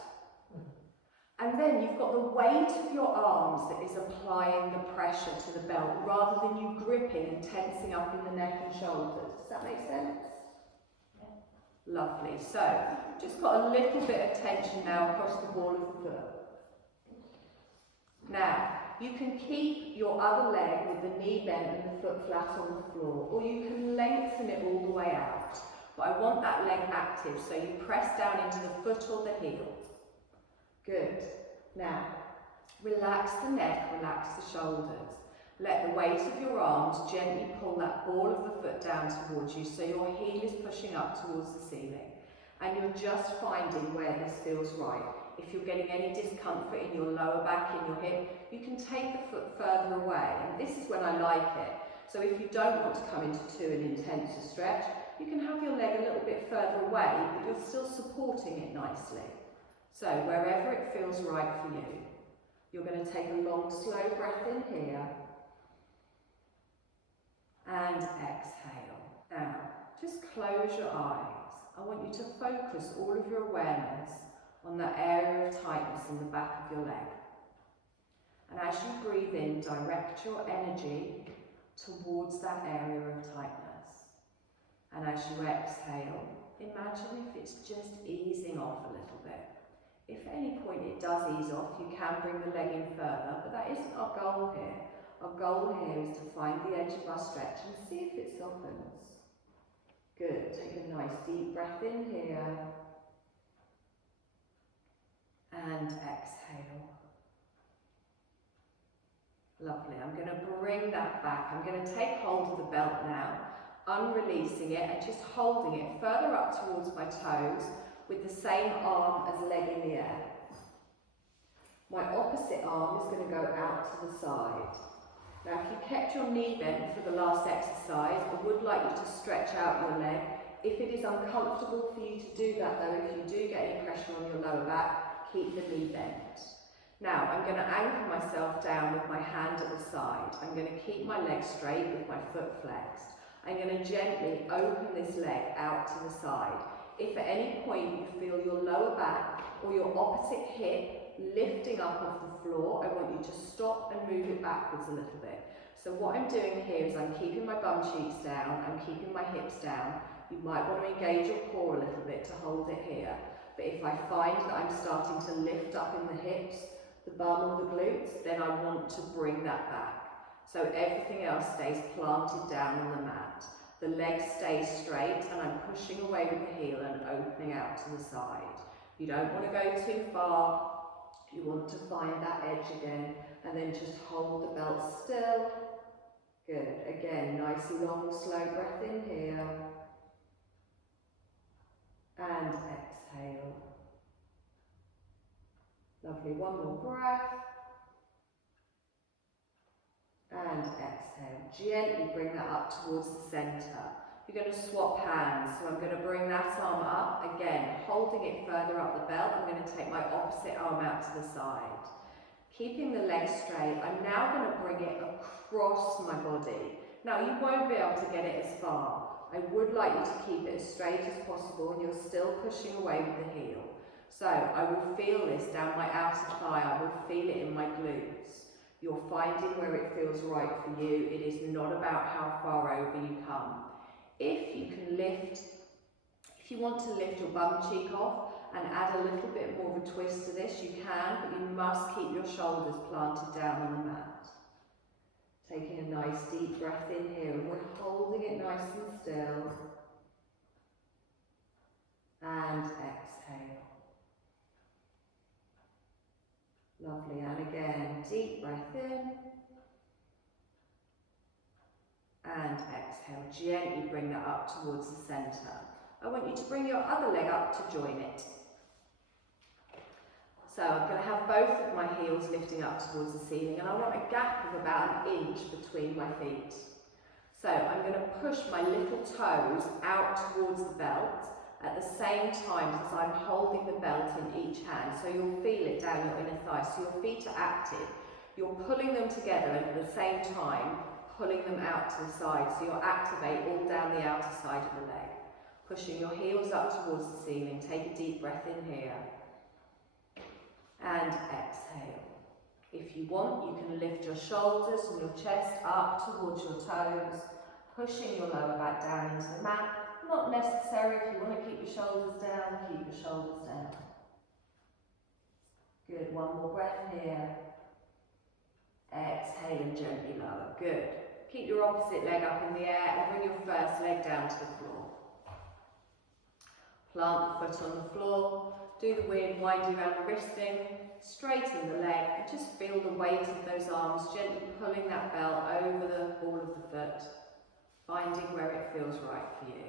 And then you've got the weight of your arms that is applying the pressure to the belt rather than you gripping and tensing up in the neck and shoulders. Does that make sense? Lovely. So, just got a little bit of tension now across the ball of the foot. Now, you can keep your other leg with the knee bent and the foot flat on the floor, or you can lengthen it all the way out. But I want that leg active, so you press down into the foot or the heel. Good. Now, relax the neck, relax the shoulders. Let the weight of your arms gently pull that ball of the foot down towards you so your heel is pushing up towards the ceiling. And you're just finding where this feels right. If you're getting any discomfort in your lower back, in your hip, you can take the foot further away. And this is when I like it. So if you don't want to come into an intenser stretch, you can have your leg a little bit further away, but you're still supporting it nicely. So wherever it feels right for you, you're going to take a long, slow breath in here. And exhale. Now, just close your eyes. I want you to focus all of your awareness on that area of tightness in the back of your leg. And as you breathe in, direct your energy towards that area of tightness. And as you exhale, imagine if it's just easing off a little bit. If at any point it does ease off, you can bring the leg in further, but that isn't our goal here. Our goal here is to find the edge of our stretch and see if it softens. Good. Take a nice deep breath in here. And exhale. Lovely. I'm going to bring that back. I'm going to take hold of the belt now, unreleasing it and just holding it further up towards my toes with the same arm as leg in the air. My opposite arm is going to go out to the side. Now, if you kept your knee bent for the last exercise, I would like you to stretch out your leg. If it is uncomfortable for you to do that though, if you do get any pressure on your lower back, keep the knee bent. Now I'm going to anchor myself down with my hand at the side. I'm going to keep my leg straight with my foot flexed. I'm going to gently open this leg out to the side. If at any point you feel your lower back or your opposite hip lifting up off the floor, I want you to stop and move it backwards a little bit. So what I'm doing here is I'm keeping my bum cheeks down, I'm keeping my hips down. You might want to engage your core a little bit to hold it here. But if I find that I'm starting to lift up in the hips, the bum or the glutes, then I want to bring that back. So everything else stays planted down on the mat. The leg stays straight and I'm pushing away with the heel and opening out to the side. You don't want to go too far. You want to find that edge again and then just hold the belt still. Good. Again, nice long slow breath in here. And exhale. Lovely. One more breath. And exhale. Gently bring that up towards the centre. You're going to swap hands. So I'm going to bring that arm up. Again, holding it further up the belt. I'm going to take my opposite arm out to the side. Keeping the leg straight, I'm now going to bring it across my body. Now you won't be able to get it as far. I would like you to keep it as straight as possible and you're still pushing away with the heel. So I will feel this down my outer thigh, I will feel it in my glutes. You're finding where it feels right for you. It is not about how far over you come. If you can lift, if you want to lift your bum cheek off and add a little bit more of a twist to this, you can, but you must keep your shoulders planted down on the mat. Taking a nice deep breath in here, and we're holding it nice and still. And exhale. Lovely, and again, deep breath in. And exhale, gently bring that up towards the centre. I want you to bring your other leg up to join it. So I'm going to have both of my heels lifting up towards the ceiling and I want a gap of about 1 inch between my feet. So I'm going to push my little toes out towards the belt at the same time as I'm holding the belt in each hand. So you'll feel it down your inner thigh. So your feet are active. You're pulling them together and at the same time pulling them out to the side. So you'll activate all down the outer side of the leg. Pushing your heels up towards the ceiling. Take a deep breath in here. And exhale. If you want, you can lift your shoulders and your chest up towards your toes, pushing your lower back down into the mat. Not necessary. If you want to keep your shoulders down, keep your shoulders down. Good. One more breath here. Exhale and gently lower. Good. Keep your opposite leg up in the air and bring your first leg down to the floor. Plant the foot on the floor. Do the weird windy around the wristing, straighten the leg, and just feel the weight of those arms, gently pulling that belt over the ball of the foot, finding where it feels right for you.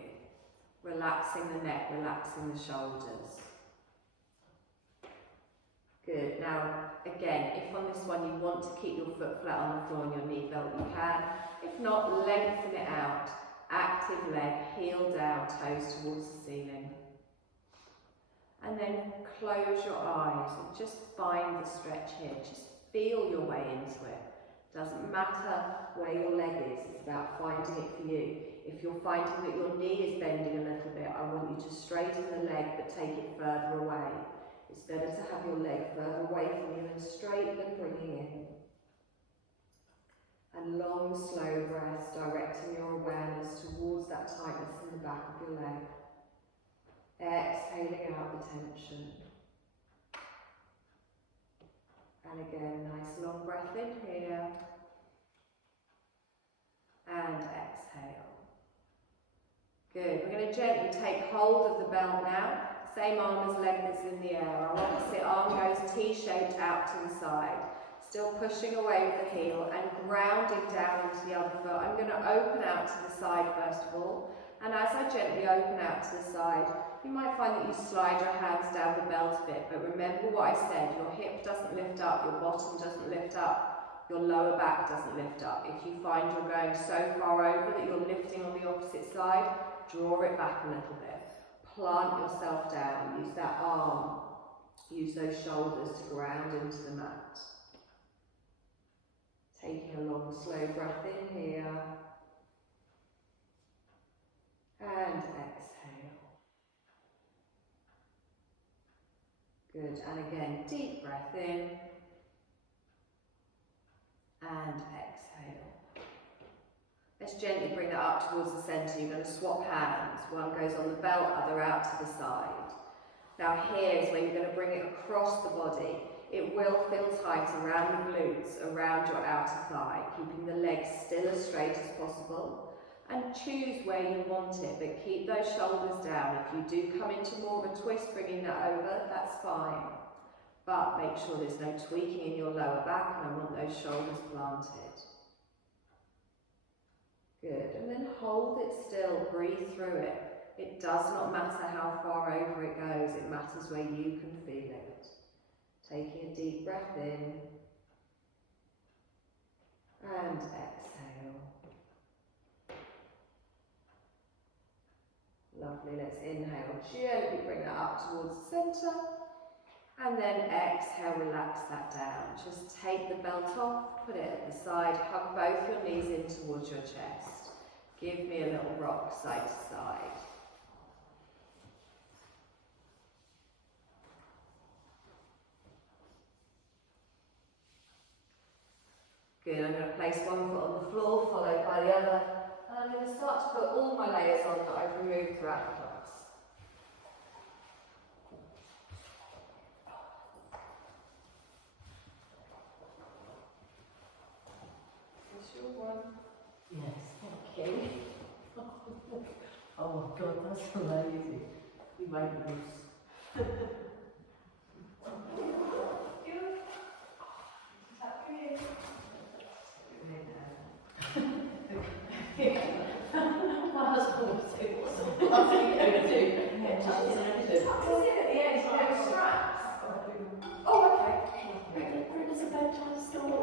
Relaxing the neck, relaxing the shoulders. Good. Now, again, if on this one you want to keep your foot flat on the floor and your knee belt, you can. If not, lengthen it out. Active leg, heel down, toes towards the ceiling. And then close your eyes and just find the stretch here. Just feel your way into it. Doesn't matter where your leg is, it's about finding it for you. If you're finding that your knee is bending a little bit, I want you to straighten the leg but take it further away. It's better to have your leg further away from you and straight than bringing in. And long, slow breaths, directing your awareness towards that tightness in the back of your leg. Exhaling out the tension. And again, nice long breath in here. And exhale. Good. We're going to gently take hold of the belt now. Same arm as leg that's in the air. Our opposite arm goes T-shaped out to the side. Still pushing away with the heel and grounding down into the other foot. I'm going to open out to the side first of all. And as I gently open out to the side, you might find that you slide your hands down the belt a bit, but remember what I said, your hip doesn't lift up, your bottom doesn't lift up, your lower back doesn't lift up. If you find you're going so far over that you're lifting on the opposite side, draw it back a little bit. Plant yourself down, use that arm Use those shoulders to ground into the mat. Taking a long, slow breath in here. And exhale. Good, and again, deep breath in. And exhale. Let's gently bring that up towards the centre. You're going to swap hands. One goes on the belt, other out to the side. Now here is where you're going to bring it across the body. It will feel tight around the glutes, around your outer thigh, keeping the legs still as straight as possible. And choose where you want it, but keep those shoulders down. If you do come into more of a twist, bringing that over, that's fine. But make sure there's no tweaking in your lower back, and I want those shoulders planted. Good, and then hold it still, breathe through it. It does not matter how far over it goes, it matters where you can feel it. Taking a deep breath in, and exhale. Lovely, let's inhale, gently bring that up towards the centre. And then exhale, relax that down. Just take the belt off, put it at the side, hug both your knees in towards your chest. Give me a little rock side to side. Good, I'm going to place one foot on the floor, followed by the other. And I'm going to start to put all my layers on that I've removed throughout the class. One. Yes, thank you. Oh God, that's amazing. You make me loose. Good. Tap in. My husband would say, what's are you going to do? Yeah, just at the end, you know, straps. Oh, okay. There's a bedtime story.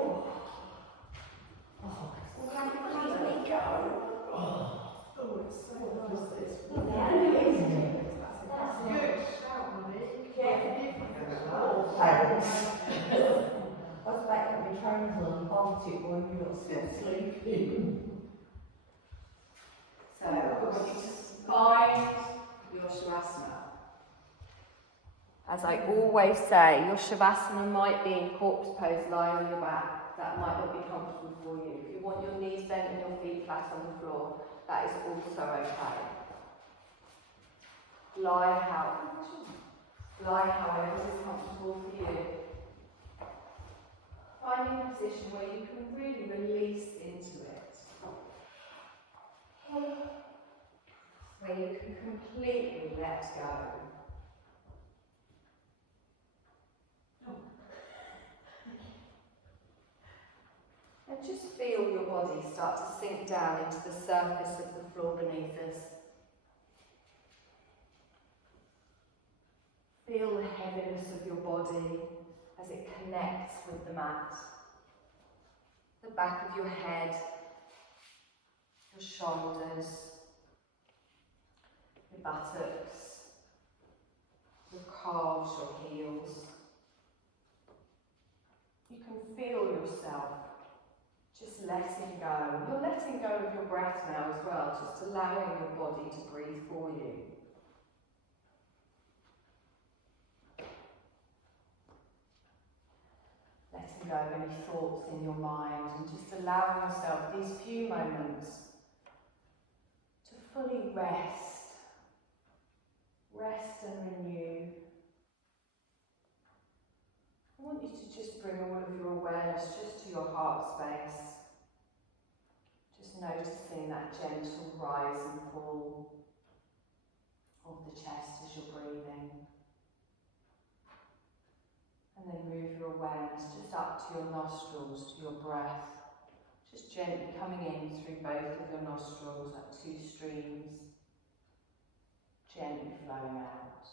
Oh, Here we go. oh, it's so nice that it's Good. thanks. I was back at my trains on Baltic when you got still sleeping. So, find your Shavasana. As I always say, your Shavasana might be in corpse pose, lying on your back. That might not be comfortable for you. If you want your knees bent and your feet flat on the floor, that is also okay. Lie however is comfortable for you. Finding a position where you can really release into it. Where you can completely let go. And just feel your body start to sink down into the surface of the floor beneath us. Feel the heaviness of your body as it connects with the mat. The back of your head, your shoulders, your buttocks, your calves, your heels. You can feel yourself just letting go. You're letting go of your breath now as well, just allowing your body to breathe for you. Letting go of any thoughts in your mind and just allowing yourself these few moments to fully rest. Rest and renew. I want you to just bring all of your awareness just to your heart space. Just noticing that gentle rise and fall of the chest as you're breathing. And then move your awareness just up to your nostrils, to your breath. Just gently coming in through both of your nostrils, like two streams. Gently flowing out.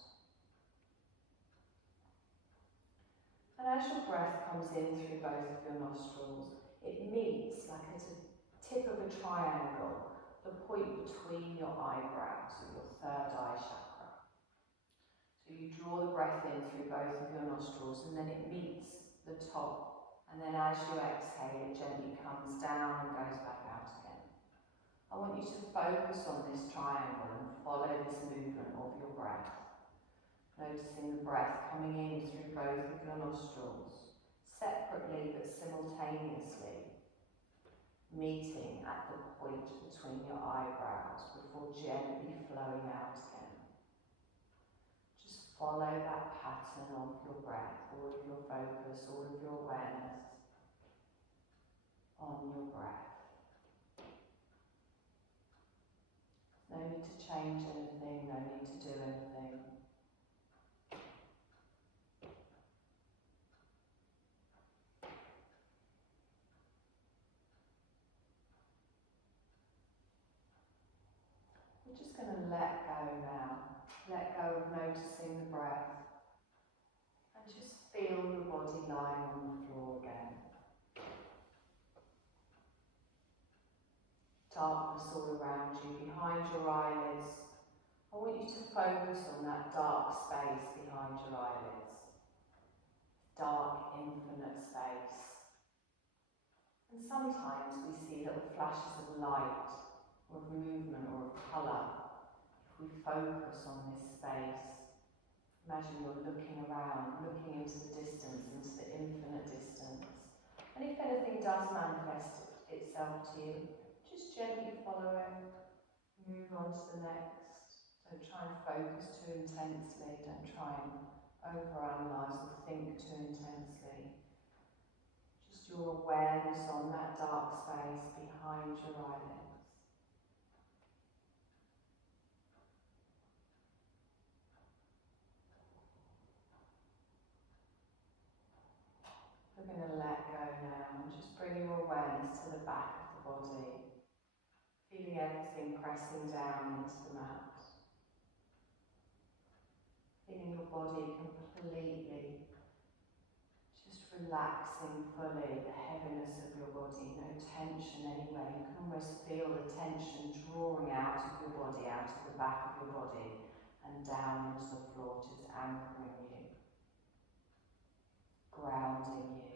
And as your breath comes in through both of your nostrils, it meets like at a tip of a triangle, the point between your eyebrows and your third eye chakra. So you draw the breath in through both of your nostrils, and then it meets the top. And then as you exhale, it gently comes down and goes back out again. I want you to focus on this triangle and follow this movement of your breath. Noticing the breath coming in through both of your nostrils, separately but simultaneously, meeting at the point between your eyebrows before gently flowing out again. Just follow that pattern of your breath, all of your focus, all of your awareness on your breath. No need to change anything, no need to do anything. We're just going to let go now. Let go of noticing the breath. And just feel the body lying on the floor again. Darkness all around you, behind your eyelids. I want you to focus on that dark space behind your eyelids. Dark, infinite space. And sometimes we see little flashes of light, or of movement, or of colour. If we focus on this space, imagine you're looking around, looking into the distance, into the infinite distance. And if anything does manifest itself to you, just gently follow it, move on to the next. Don't try and focus too intensely, don't try and overanalyze or think too intensely. Just your awareness on that dark space behind your eyelids. We're going to let go now and just bring your awareness to the back of the body. Feeling everything pressing down into the mat. Feeling your body completely just relaxing fully, the heaviness of your body, no tension anywhere. You can almost feel the tension drawing out of your body, out of the back of your body and down into the floor, just anchoring you, grounding you.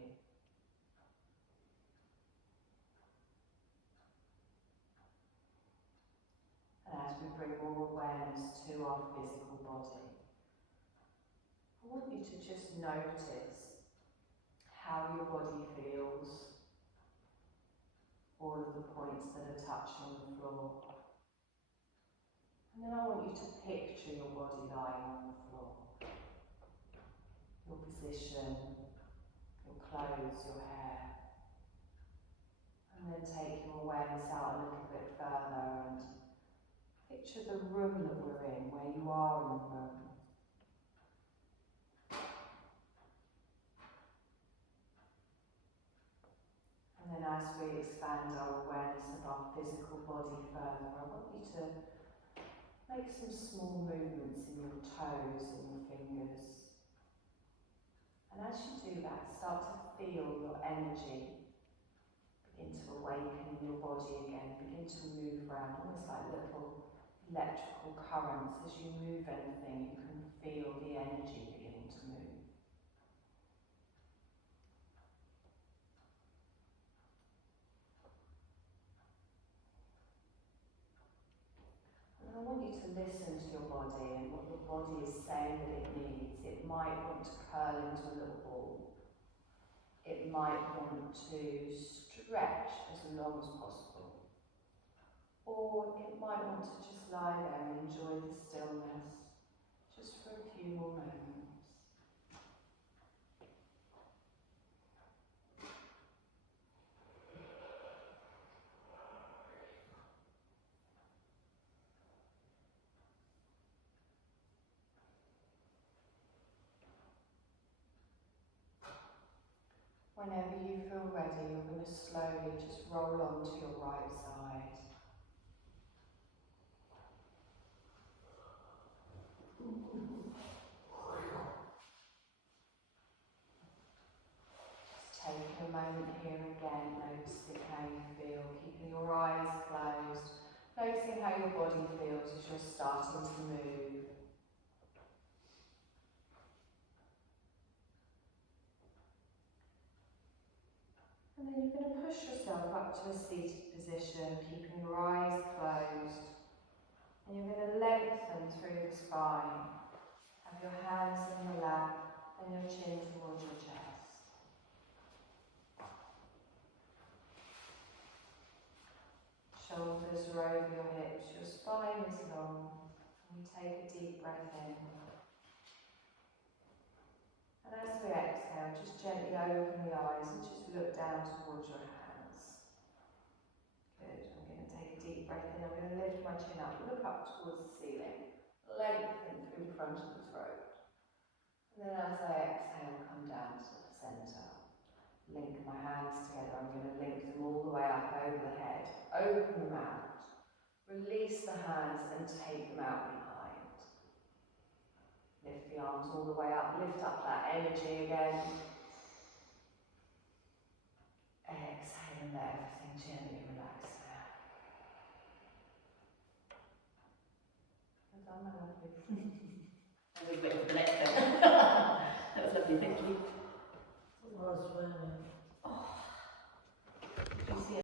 And as we bring more awareness to our physical body, I want you to just notice how your body feels, all of the points that are touching the floor. And then I want you to picture your body lying on the floor. Your position, your clothes, your hair. And then take your awareness out a little bit further and picture the room that we're in, where you are in the room. And then as we expand our awareness of our physical body further, I want you to make some small movements in your toes and your fingers. And as you do that, start to feel your energy begin to awaken in your body again, begin to move around, almost like little electrical currents. As you move anything, you can feel the energy beginning to move. I want you to listen to your body and what your body is saying that it needs. It might want to curl into a little ball. It might want to stretch as long as possible. Or it might want to just lie there and enjoy the stillness just for a few more moments. Whenever you feel ready, you're going to slowly just roll onto your right side. Just take a moment here again, noticing how you feel, keeping your eyes closed, noticing how your body feels as you're starting to move. then you're going to push yourself up to a seated position, keeping your eyes closed. And you're going to lengthen through the spine. Have your hands in the lap and your chin towards your chest. Shoulders are over your hips, your spine is long. And you take a deep breath in. And as we exhale, just gently open the eyes and just look down towards your hands. Good. I'm going to take a deep breath in. I'm going to lift my chin up, look up towards the ceiling, lengthen through the front of the throat. And then as I exhale, come down to the centre. Link my hands together. I'm going to link them all the way up over the head. Open them out. Release the hands and take them out behind. Lift the arms all the way up. Lift up that energy again. Exhale and let everything gently relax now. Well done, my lovely. That was a bit of a letdown. That was lovely, thank you.